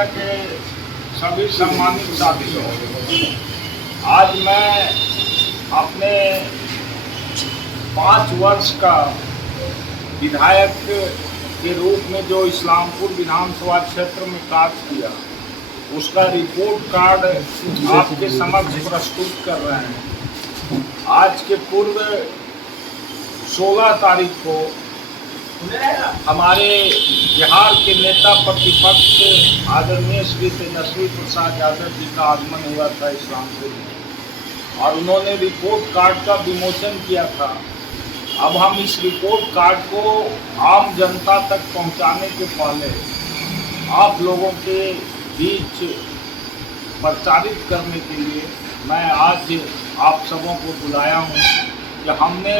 Media के सभी सम्मानित साथियों, आज मैं अपने 5 वर्ष का विधायक के रूप में जो इस्लामपुर विधानसभा क्षेत्र में कार्य किया, उसका रिपोर्ट कार्ड आपके समक्ष प्रस्तुत कर रहे हैं। आज के पूर्व 16 तारीख को हमारे बिहार के नेता प्रतिपक्ष आदरणीय श्री तेजस्वी प्रसाद यादव जी का आगमन हुआ था इस्लामपुर में, और उन्होंने रिपोर्ट कार्ड का विमोचन किया था। अब हम इस रिपोर्ट कार्ड को आम जनता तक पहुंचाने के पहले आप लोगों के बीच प्रचारित करने के लिए मैं आज आप सबों को बुलाया हूं कि हमने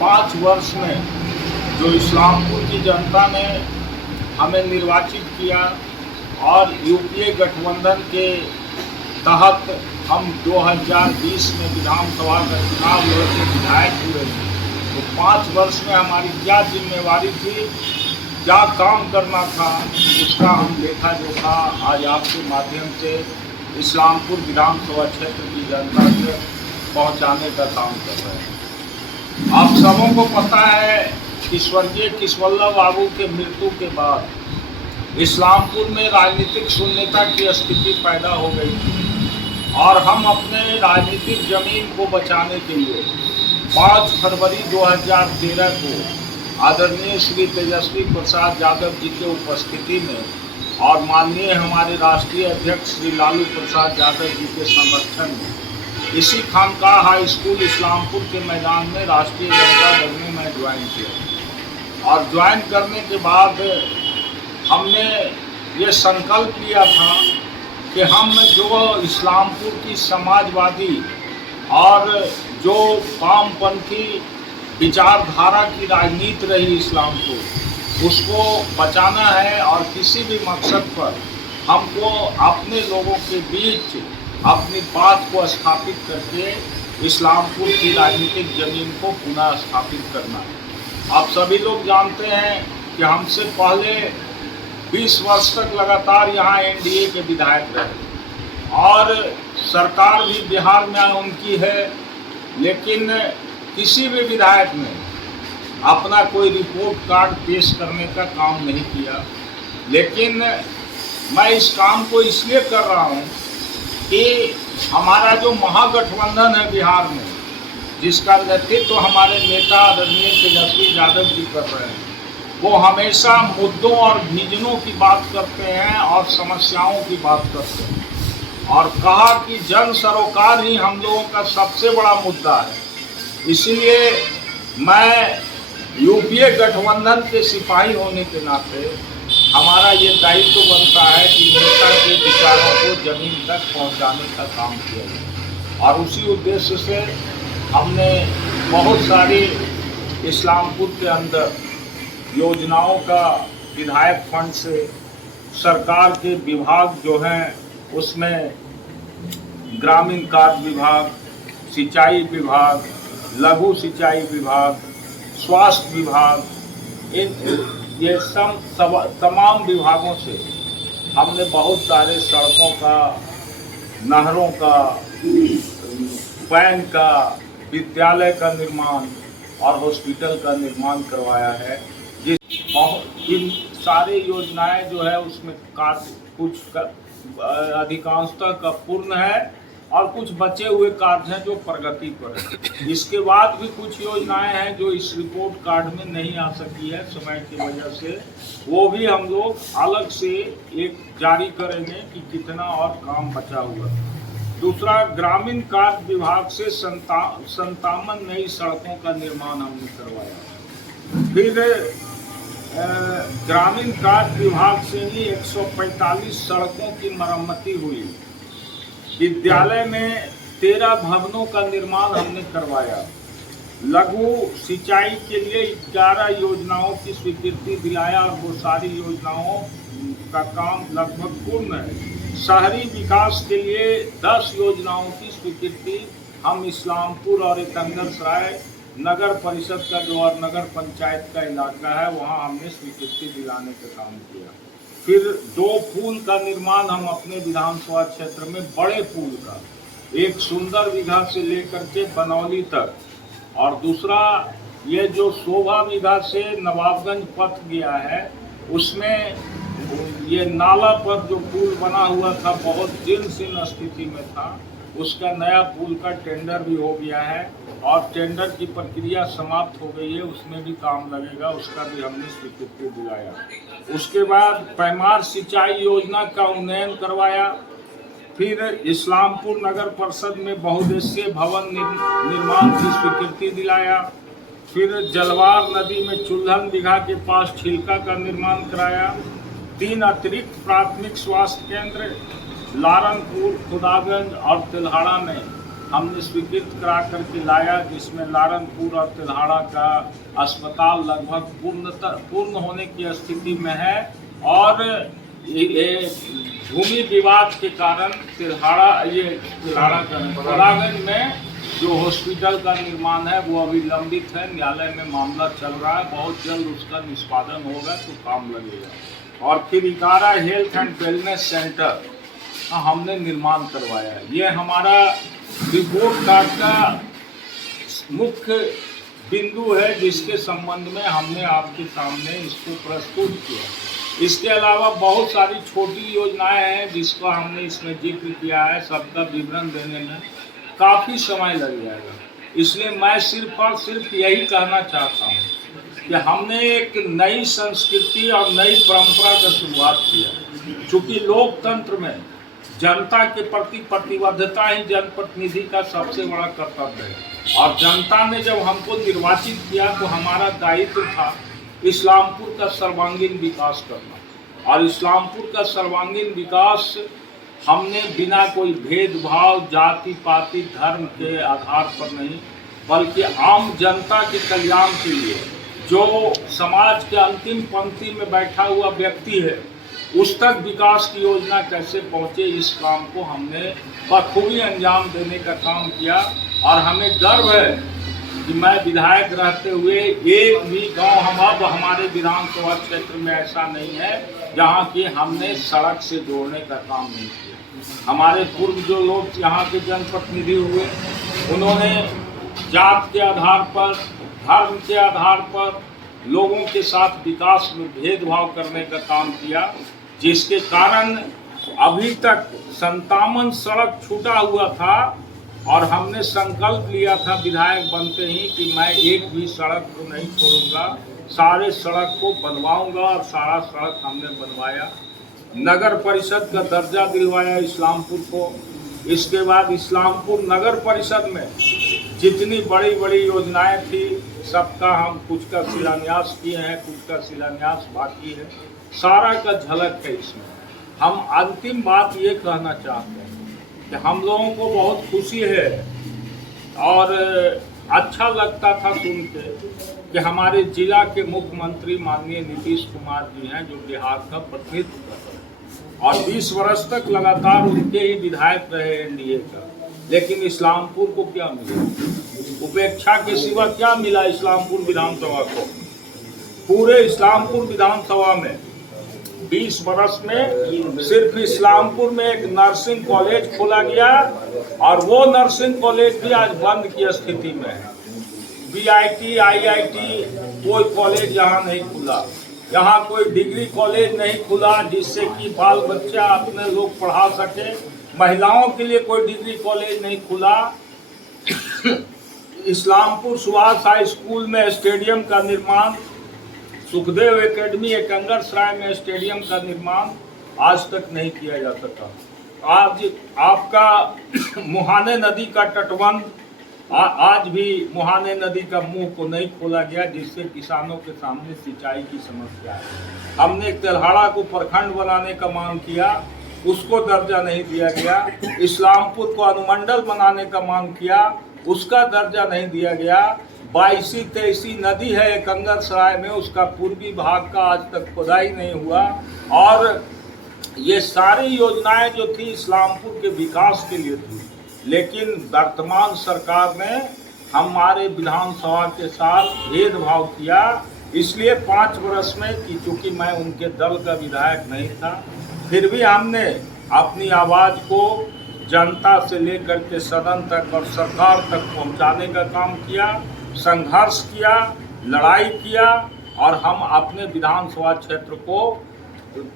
5 वर्ष में जो इस्लामपुर की जनता ने हमें निर्वाचित किया और यूपीए गठबंधन के तहत हम 2020 में विधानसभा का चुनाव लड़के विधायक हुए, तो 5 वर्ष में हमारी क्या जिम्मेवारी थी, क्या काम करना था, उसका हम लेखा जोखा आज आपके माध्यम से इस्लामपुर विधानसभा क्षेत्र की जनता से पहुंचाने का काम कर रहे हैं। आप सबों को पता है कि स्वर्गीय किशवल्लभ बाबू के मृत्यु के बाद इस्लामपुर में राजनीतिक शून्यता की स्थिति पैदा हो गई थी, और हम अपने राजनीतिक जमीन को बचाने के लिए 5 फरवरी 2013 को आदरणीय श्री तेजस्वी प्रसाद यादव जी के उपस्थिति में और माननीय हमारे राष्ट्रीय अध्यक्ष श्री लालू प्रसाद यादव जी के समर्थन में इसी खानकाह हाई स्कूल इस्लामपुर के मैदान में राष्ट्रीय जनता दल में मैं ज्वाइन किया, और ज्वाइन करने के बाद हमने ये संकल्प लिया था कि हम जो इस्लामपुर की समाजवादी और जो वामपंथी विचारधारा की राजनीति रही इस्लामपुर, उसको बचाना है, और किसी भी मकसद पर हमको अपने लोगों के बीच अपनी बात को स्थापित करके इस्लामपुर की राजनीतिक जमीन को पुनः स्थापित करना है। आप सभी लोग जानते हैं कि हमसे पहले 20 वर्ष तक लगातार यहाँ एनडीए के विधायक रहे, और सरकार भी बिहार में उनकी है, लेकिन किसी भी विधायक ने अपना कोई रिपोर्ट कार्ड पेश करने का काम नहीं किया। लेकिन मैं इस काम को इसलिए कर रहा हूँ कि हमारा जो महागठबंधन है बिहार में, जिसका नेतृत्व हमारे नेता आदरणीय तेजस्वी यादव जी कर रहे हैं, वो हमेशा मुद्दों और विजनों की बात करते हैं और समस्याओं की बात करते हैं, और कहा कि जन सरोकार ही हम लोगों का सबसे बड़ा मुद्दा है। इसलिए मैं यूपीए गठबंधन के सिपाही होने के नाते हमारा ये दायित्व बनता है कि नेता के विचारों को जमीन तक पहुंचाने का काम किया जाए, और उसी उद्देश्य से हमने बहुत सारी इस्लामपुर के अंदर योजनाओं का विधायक फंड से सरकार के विभाग जो हैं, उसमें ग्रामीण कार्य विभाग, सिंचाई विभाग, लघु सिंचाई विभाग, स्वास्थ्य विभाग, ये तमाम विभागों से हमने बहुत सारे सड़कों का, नहरों का, बैंक का, विद्यालय का निर्माण और हॉस्पिटल का निर्माण करवाया है। इन सारे योजनाएं जो है उसमें कार्य कुछ अधिकांशतः का पूर्ण है, और कुछ बचे हुए कार्य हैं जो प्रगति पर है। इसके बाद भी कुछ योजनाएं हैं जो इस रिपोर्ट कार्ड में नहीं आ सकी है समय की वजह से, वो भी हम लोग अलग से एक जारी करेंगे कि कितना और काम बचा हुआ है। दूसरा, ग्रामीण कार्य विभाग से 57 नई सड़कों का निर्माण हमने करवाया। फिर ग्रामीण कार्य विभाग से ही 145 सड़कों की मरम्मती हुई। विद्यालय में 13 भवनों का निर्माण हमने करवाया। लघु सिंचाई के लिए 11 योजनाओं की स्वीकृति दिलाया, और वो सारी योजनाओं का काम लगभग पूर्ण है। शहरी विकास के लिए 10 योजनाओं की स्वीकृति हम इस्लामपुर और एकंदरसराय नगर परिषद का जो और नगर पंचायत का इलाका है वहाँ हमने स्वीकृति दिलाने का काम किया। फिर 2 पुल का निर्माण हम अपने विधानसभा क्षेत्र में, बड़े पुल का, एक सुंदर बीघा से लेकर के बनौली तक, और दूसरा ये जो शोभा बीघा से नवाबगंज पथ गया है उसमें ये नाला पर जो पुल बना हुआ था बहुत जीर्ण स्थिति में था, उसका नया पुल का टेंडर भी हो गया है और टेंडर की प्रक्रिया समाप्त हो गई है, उसमें भी काम लगेगा, उसका भी हमने स्वीकृति दिलाया। उसके बाद पैमार सिंचाई योजना का उन्नयन करवाया। फिर इस्लामपुर नगर परिषद में बहुउद्देशीय भवन निर्माण की स्वीकृति दिलाया। फिर जलवार नदी में चुल्हन बीघा के पास छिलका का निर्माण कराया। 3 अतिरिक्त प्राथमिक स्वास्थ्य केंद्र लारनपुर, खुदागंज और तिल्हाड़ा में हमने स्वीकृत करा करके लाया, जिसमें लारनपुर और तिल्हाड़ा का अस्पताल लगभग पूर्ण होने की स्थिति में है और ये भूमि विवाद के कारण तिल्हाड़ा का खुदागंज में जो हॉस्पिटल का निर्माण है वो अभी लंबित है, न्यायालय में मामला चल रहा है, बहुत जल्द उसका निष्पादन होगा तो काम लगेगा। और फिर 11 हेल्थ एंड वेलनेस सेंटर हमने निर्माण करवाया है। ये हमारा रिपोर्ट कार्ड का मुख्य बिंदु है जिसके संबंध में हमने आपके सामने इसको प्रस्तुत किया। इसके अलावा बहुत सारी छोटी योजनाएं हैं जिसका हमने इसमें जिक्र किया है, सबका विवरण देने में काफ़ी समय लग जाएगा, इसलिए मैं सिर्फ और सिर्फ यही कहना चाहता हूँ कि हमने एक नई संस्कृति और नई परंपरा का शुरुआत किया। चूँकि लोकतंत्र में जनता के प्रति प्रतिबद्धता ही जनप्रतिनिधि का सबसे बड़ा कर्तव्य है और जनता ने जब हमको निर्वाचित किया तो हमारा दायित्व था इस्लामपुर का सर्वांगीण विकास करना। और इस्लामपुर का सर्वांगीण विकास हमने बिना कोई भेदभाव, जाति पाति, धर्म के आधार पर नहीं, बल्कि आम जनता के कल्याण के लिए जो समाज के अंतिम पंक्ति में बैठा हुआ व्यक्ति है उस तक विकास की योजना कैसे पहुंचे, इस काम को हमने बखूबी अंजाम देने का काम किया। और हमें गर्व है कि मैं विधायक रहते हुए एक भी गांव हमारे विधानसभा क्षेत्र में ऐसा नहीं है जहां कि हमने सड़क से जोड़ने का काम नहीं किया। हमारे पूर्व जो लोग यहाँ के जनप्रतिनिधि हुए उन्होंने जात के आधार पर, धर्म के आधार पर लोगों के साथ विकास में भेदभाव करने का काम किया, जिसके कारण अभी तक 57 सड़क छूटा हुआ था और हमने संकल्प लिया था विधायक बनते ही कि मैं एक भी सड़क को नहीं छोड़ूंगा, सारे सड़क को बनवाऊंगा और सारा सड़क हमने बनवाया। नगर परिषद का दर्जा दिलवाया इस्लामपुर को। इसके बाद इस्लामपुर नगर परिषद में जितनी बड़ी बड़ी योजनाएं थी सबका हम कुछ का शिलान्यास किए हैं, कुछ का शिलान्यास बाकी है, सारा का झलक है इसमें। हम अंतिम बात ये कहना चाहते हैं कि हम लोगों को बहुत खुशी है और अच्छा लगता था सुन के कि हमारे जिला के मुख्यमंत्री माननीय नीतीश कुमार जी हैं जो बिहार का प्रतिनिधित्व कर रहे हैं और 20 वर्ष तक लगातार उनके ही विधायक रहे एनडीए का। लेकिन इस्लामपुर को क्या मिला? उपेक्षा के सिवा क्या मिला इस्लामपुर विधानसभा को? पूरे इस्लामपुर विधानसभा में 20 वर्ष में सिर्फ इस्लामपुर में एक नर्सिंग कॉलेज खोला गया और वो नर्सिंग कॉलेज भी आज बंद की स्थिति में है। बीआईटी, आईआईटी कोई कॉलेज यहाँ नहीं खुला, यहाँ कोई डिग्री कॉलेज नहीं खुला जिससे कि बाल बच्चा अपने लोग पढ़ा सके। महिलाओं के लिए कोई डिग्री कॉलेज नहीं खुला। इस्लामपुर सुभाष हाई स्कूल में स्टेडियम का निर्माण, सुखदेव एकेडमी एकंगरसराय में स्टेडियम का निर्माण आज तक नहीं किया जा सका। आज आपका मुहाने नदी का तटबंध, आज भी मुहाने नदी का मुंह को नहीं खोला गया जिससे किसानों के सामने सिंचाई की समस्या है। हमने तिल्हाड़ा को प्रखंड बनाने का मांग किया, उसको दर्जा नहीं दिया गया। इस्लामपुर को अनुमंडल बनाने का मांग किया, उसका दर्जा नहीं दिया गया। 22-23 नदी है एकंगरसराय में, उसका पूर्वी भाग का आज तक खुदाई नहीं हुआ। और ये सारी योजनाएं जो थी इस्लामपुर के विकास के लिए थी, लेकिन वर्तमान सरकार ने हमारे विधानसभा के साथ भेदभाव किया इसलिए 5 वर्ष में कि चूंकि मैं उनके दल का विधायक नहीं था, फिर भी हमने अपनी आवाज़ को जनता से लेकर के सदन तक और सरकार तक पहुंचाने का काम किया, संघर्ष किया, लड़ाई किया और हम अपने विधानसभा क्षेत्र को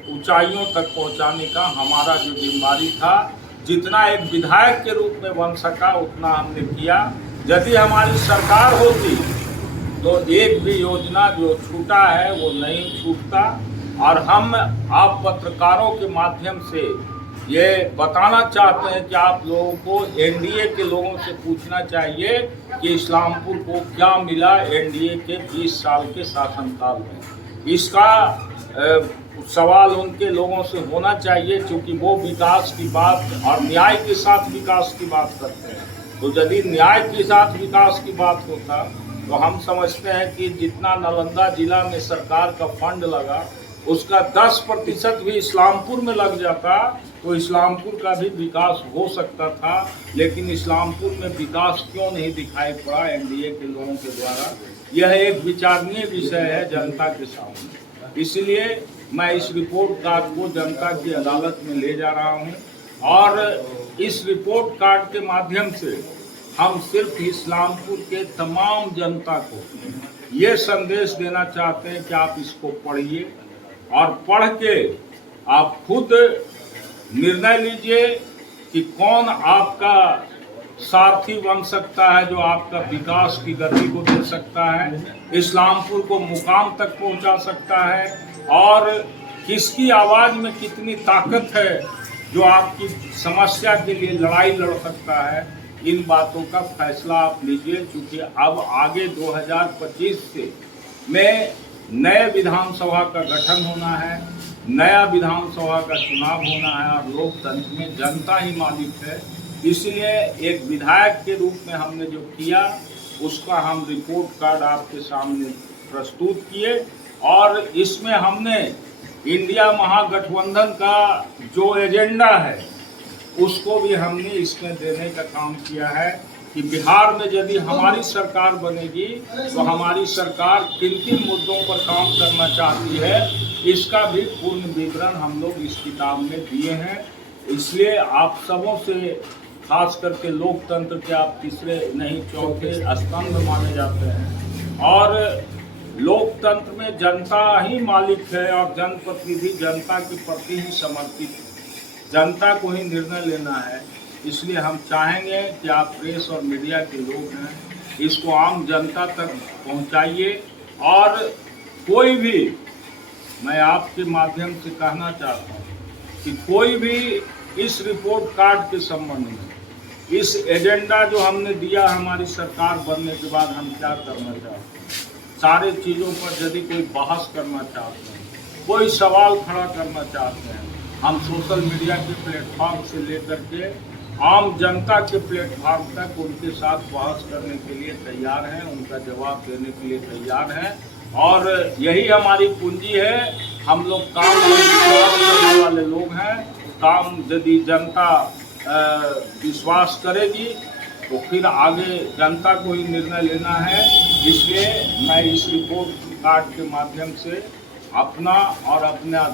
ऊंचाइयों तक पहुंचाने का हमारा जो जिम्मेदारी था, जितना एक विधायक के रूप में बन सका उतना हमने किया। यदि हमारी सरकार होती तो एक भी योजना जो छूटा है वो नहीं छूटता। और हम आप पत्रकारों के माध्यम से ये बताना चाहते हैं कि आप लोगों को एनडीए के लोगों से पूछना चाहिए कि इस्लामपुर को क्या मिला एनडीए के 20 साल के शासनकाल में। इसका सवाल उनके लोगों से होना चाहिए, क्योंकि वो विकास की बात और न्याय के साथ विकास की बात करते हैं। तो यदि न्याय के साथ विकास की बात होता तो हम समझते हैं कि जितना नालंदा जिला में सरकार का फंड लगा उसका 10% भी इस्लामपुर में लग जाता तो इस्लामपुर का भी विकास हो सकता था। लेकिन इस्लामपुर में विकास क्यों नहीं दिखाई पड़ा एनडीए के लोगों के द्वारा, यह एक विचारणीय विषय है जनता के सामने। इसलिए मैं इस रिपोर्ट कार्ड को जनता की अदालत में ले जा रहा हूं और इस रिपोर्ट कार्ड के माध्यम से हम सिर्फ इस्लामपुर के तमाम जनता को ये संदेश देना चाहते हैं कि आप इसको पढ़िए और पढ़ के आप खुद निर्णय लीजिए कि कौन आपका सारथी बन सकता है जो आपका विकास की गति को दे सकता है, इस्लामपुर को मुकाम तक पहुंचा सकता है और किसकी आवाज़ में कितनी ताकत है जो आपकी समस्या के लिए लड़ाई लड़ सकता है। इन बातों का फैसला आप लीजिए, क्योंकि अब आगे 2025 से में नए विधानसभा का गठन होना है, नया विधानसभा का चुनाव होना है और लोकतंत्र में जनता ही मालिक है। इसलिए एक विधायक के रूप में हमने जो किया उसका हम रिपोर्ट कार्ड आपके सामने प्रस्तुत किए और इसमें हमने इंडिया महागठबंधन का जो एजेंडा है उसको भी हमने इसमें देने का काम किया है कि बिहार में यदि हमारी सरकार बनेगी तो हमारी सरकार किन किन मुद्दों पर काम करना चाहती है, इसका भी पूर्ण विवरण हम लोग इस किताब में दिए हैं। इसलिए आप सबों से, खास करके लोकतंत्र के आप तीसरे नहीं चौथे स्तंभ माने जाते हैं और लोकतंत्र में जनता ही मालिक है और जनप्रतिनिधि जनता के प्रति ही समर्पित है, जनता को ही निर्णय लेना है। इसलिए हम चाहेंगे कि आप प्रेस और मीडिया के लोग हैं, इसको आम जनता तक पहुंचाइए और कोई भी, मैं आपके माध्यम से कहना चाहता हूं कि कोई भी इस रिपोर्ट कार्ड के संबंध में, इस एजेंडा जो हमने दिया हमारी सरकार बनने के बाद हम क्या करना चाहते हैं, सारे चीज़ों पर यदि कोई बहस करना चाहते हैं, कोई सवाल खड़ा करना चाहते हैं, हम सोशल मीडिया के प्लेटफॉर्म से लेकर के आम जनता के प्लेटफॉर्म तक उनके साथ बहस करने के लिए तैयार हैं, उनका जवाब देने के लिए तैयार हैं और यही हमारी पूंजी है। हम लोग काम में विश्वास करने वाले लोग हैं। काम यदि जनता विश्वास करेगी तो फिर आगे जनता को ही निर्णय लेना है। इसलिए मैं इस रिपोर्ट कार्ड के माध्यम से अपना और अपना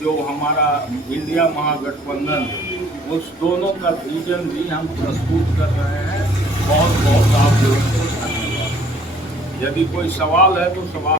जो हमारा इंडिया महागठबंधन उस दोनों का विजन भी हम प्रस्तुत कर रहे हैं। बहुत बहुत आप लोगों को धन्यवाद। यदि कोई सवाल है तो सवाल